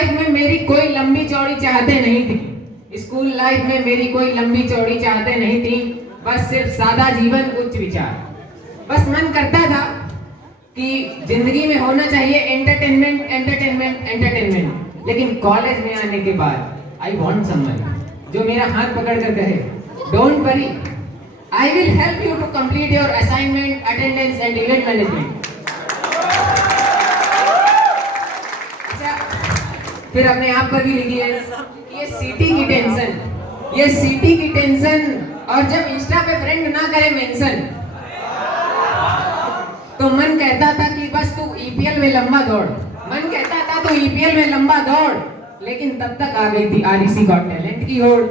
Life में मेरी कोई लंबी चौड़ी चाहते नहीं थी। स्कूल लाइफ में मेरी कोई लंबी चौड़ी चाहते नहीं थी। बस सिर्फ सादा जीवन, उच्च विचार। बस मन करता था कि जिंदगी में होना चाहिए एंटरटेनमेंट एंटरटेनमेंट एंटरटेनमेंट। लेकिन कॉलेज में आने के बाद आई वांट समवन जो मेरा हाथ पकड़ कर कहे, don't worry, I will help you to complete your assignment, attendance and event management. फिर अपने आप पर भी लिखिए, ये सीटी की टेंशन, ये सीटी की टेंशन, और जब इंस्टा पे फ्रेंड ना करे मेंशन, तो मन कहता था कि बस तू ईपीएल में लंबा दौड़, मन कहता था तू ईपीएल में लंबा दौड़। लेकिन तब तक आ गई थी आरईसी गॉट टैलेंट की होड़।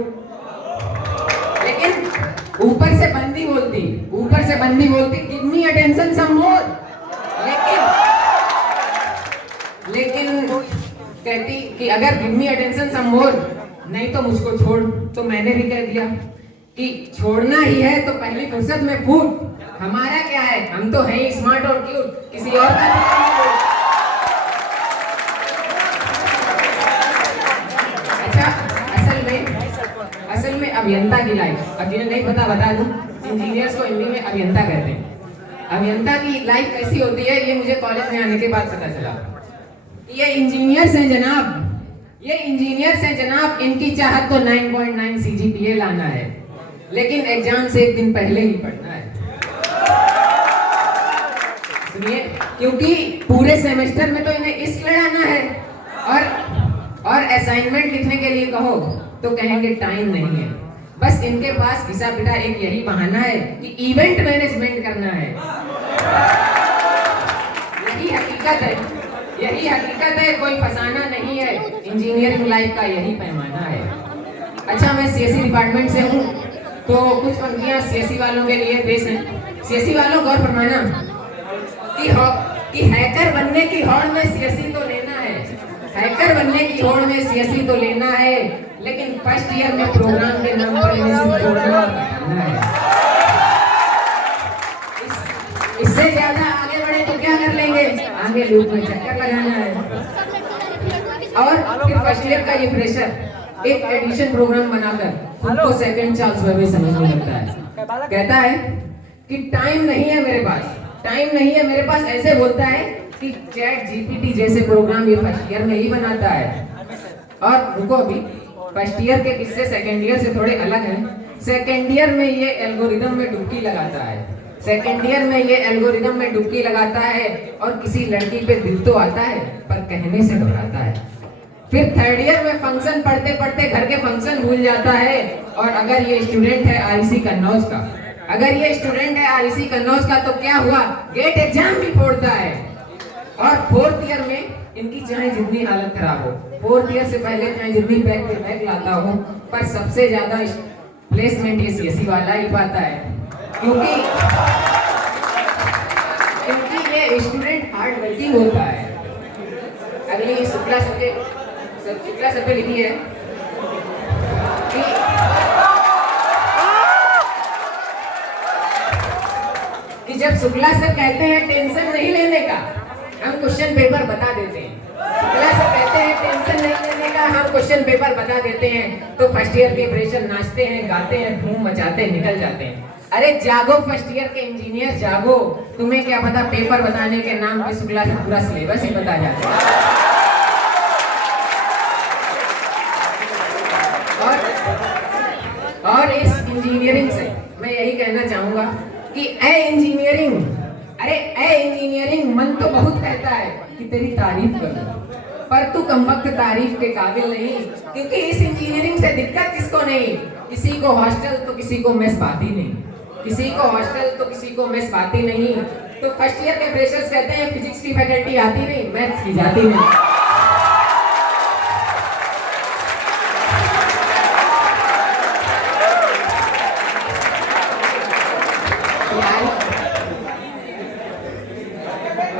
लेकिन ऊपर से बंदी बोलती, ऊपर से बंदी बोलती, गिव मी अटेंशन सम मोर। लेकिन कहती कि अगर गिव मी अटेंशन सम मोर, नहीं तो मुझको छोड़। तो मैंने भी कह दिया कि छोड़ना ही है तो पहली फुर्सत में फूट। हमारा क्या है, हम तो हैं स्मार्ट और क्यूट, किसी और का नहीं। अच्छा, असल में अभियंता की लाइफ, अब जिन्हें नहीं पता बता दूं, इंजीनियर्स को हिंदी में अभियंता कहते हैं। अभियंता की लाइफ कैसी होती है ये मुझे कॉलेज में आने के बाद पता चला। ये इंजीनियर्स हैं जनाब, ये इंजीनियर्स हैं जनाब, इनकी चाहत तो 9.9 सीजीपीए लाना है, लेकिन एग्जाम से एक दिन पहले ही पढ़ना है। सुनिए, क्योंकि पूरे सेमेस्टर में तो इन्हें इश्क लड़ाना है, और असाइनमेंट लिखने के लिए कहो तो कहेंगे टाइम नहीं है। बस इनके पास घिसा पिटा एक यही बहाना है कि इवेंट मैनेजमेंट करना है। यही हकीकत है, यही हकीकत है, कोई फसाना नहीं है। इंजीनियरिंग लाइफ का यही पैमाना है। अच्छा, मैं सीएसई डिपार्टमेंट से हूँ, तो कुछ पंक्तियाँ सीएसई वालों के लिए पेश हैं। सीएसई वालों गौर फरमाना कि हैकर बनने की होड़ में सीएसई तो लेना है, हैकर बनने की होड़ में सीएसई तो लेना है, लेकिन फर्स्ट ईयर में प्रोग्राम के नाम पर इससे ज्यादा आगे बढ़े तो क्या कर लेंगे, आगे लूप में चक्कर लगाना है। और फिर फर्स्ट ईयर का ये प्रेशर एक एडिशन प्रोग्राम बनाकर उनको सेकंड चांस में समझने लगता है। कहता है कि टाइम नहीं है मेरे पास, टाइम नहीं है मेरे पास, ऐसे बोलता है कि चैट जीपीटी जैसे प्रोग्राम ये फर्स्ट ईयर में ही बनाता है। और रुको, अभी फर्स्ट ईयर के किस्से सेकंड ईयर से थोड़े अलग हैं। सेकंड ईयर में ये एल्गोरिदम में डुबकी लगाता है, सेकंड ईयर में ये एल्गोरिदम में डुबकी लगाता है, और किसी लड़की पे दिल तो आता है पर कहने से घबराता है। फिर थर्ड ईयर में फंक्शन पढ़ते पढ़ते घर के फंक्शन भूल जाता है। और अगर ये स्टूडेंट है आरईसी कन्नौज का, अगर ये स्टूडेंट है आरईसी कन्नौज का, तो क्या हुआ, गेट एग्जाम भी फोड़ता है। और फोर्थ ईयर में इनकी चाहे जितनी हालत खराब हो, फोर्थ ईयर से पहले चाहे जितनी बैक लाता हो, पर सबसे ज्यादा प्लेसमेंट ये सीएसई वाला ही पाता है, क्योंकि ये स्टूडेंट हार्ड वर्किंग होता है। अगली शुक्ला सर पे लिखी है कि जब शुक्ला सर कहते हैं टेंशन नहीं लेने का, हम क्वेश्चन पेपर बता देते हैं। शुक्ला सर कहते हैं टेंशन नहीं लेने का, हम क्वेश्चन पेपर बता देते हैं। तो फर्स्ट ईयर के फ्रेशर नाचते हैं, गाते हैं, धूम मचाते हैं, निकल जाते हैं। अरे जागो फर्स्ट ईयर के इंजीनियर जागो, तुम्हें क्या पता पेपर बताने के नाम पे शुक्ला सर पूरा सिलेबस ही बता जाते हैं। और इस इंजीनियरिंग से मैं यही कहना चाहूंगा कि इंजीनियरिंग, अरे इंजीनियरिंग, मन तो बहुत कहता है कि तेरी तारीफ करूं, पर तू कमबख्त तारीफ के काबिल नहीं, क्योंकि इस इंजीनियरिंग से दिक्कत किसको नहीं, किसी को हॉस्टल तो किसी को मेस पाती नहीं, किसी को हॉस्टल तो किसी को मेस पाती नहीं। तो फर्स्ट ईयर के फ्रेशर्स कहते हैं फिजिक्स की फैकल्टी आती नहीं, मैथ्स की जाती नहीं।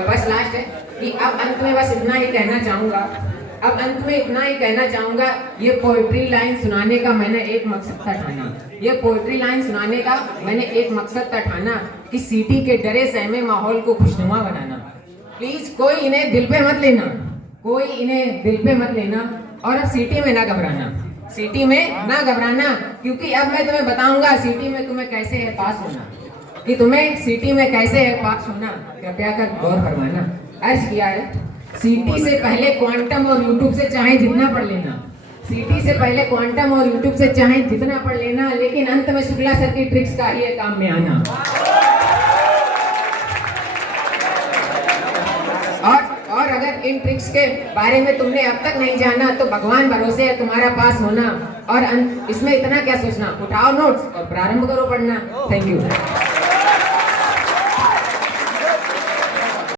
बस लास्ट है कि अब अंत में बस इतना ही कहना चाहूंगा, अब अंत में इतना ही कहना चाहूंगा, ये पोएट्री लाइन सुनाने का मैंने एक मकसद था ठाना, ये पोएट्री लाइन सुनाने का मैंने एक मकसद था ठाना कि सीटी के डरे सहमे माहौल को खुशनुमा बनाना। प्लीज कोई इन्हें दिल पे मत लेना, कोई इन्हें दिल पे मत लेना और अब सीटी में ना घबराना, सीटी में ना घबराना, क्योंकि अब मैं तुम्हें बताऊंगा सीटी में तुम्हें कैसे है पास होना, कि तुम्हें सीटी में कैसे है पास होना। कृपया कर गौर फरमाना। अर्ज किया है, सीटी से पहले क्वांटम और यूट्यूब से चाहे जितना पढ़ लेना, सीटी से पहले क्वांटम और यूट्यूब से चाहे जितना पढ़ लेना, लेकिन अंत में शुक्ला सर की ट्रिक्स का ही है काम में आना। और अगर इन ट्रिक्स के बारे में तुमने अब तक नहीं जाना तो भगवान भरोसे है तुम्हारा पास होना। और इसमें इतना क्या सोचना, उठाओ नोट्स और प्रारंभ करो पढ़ना। Thank you.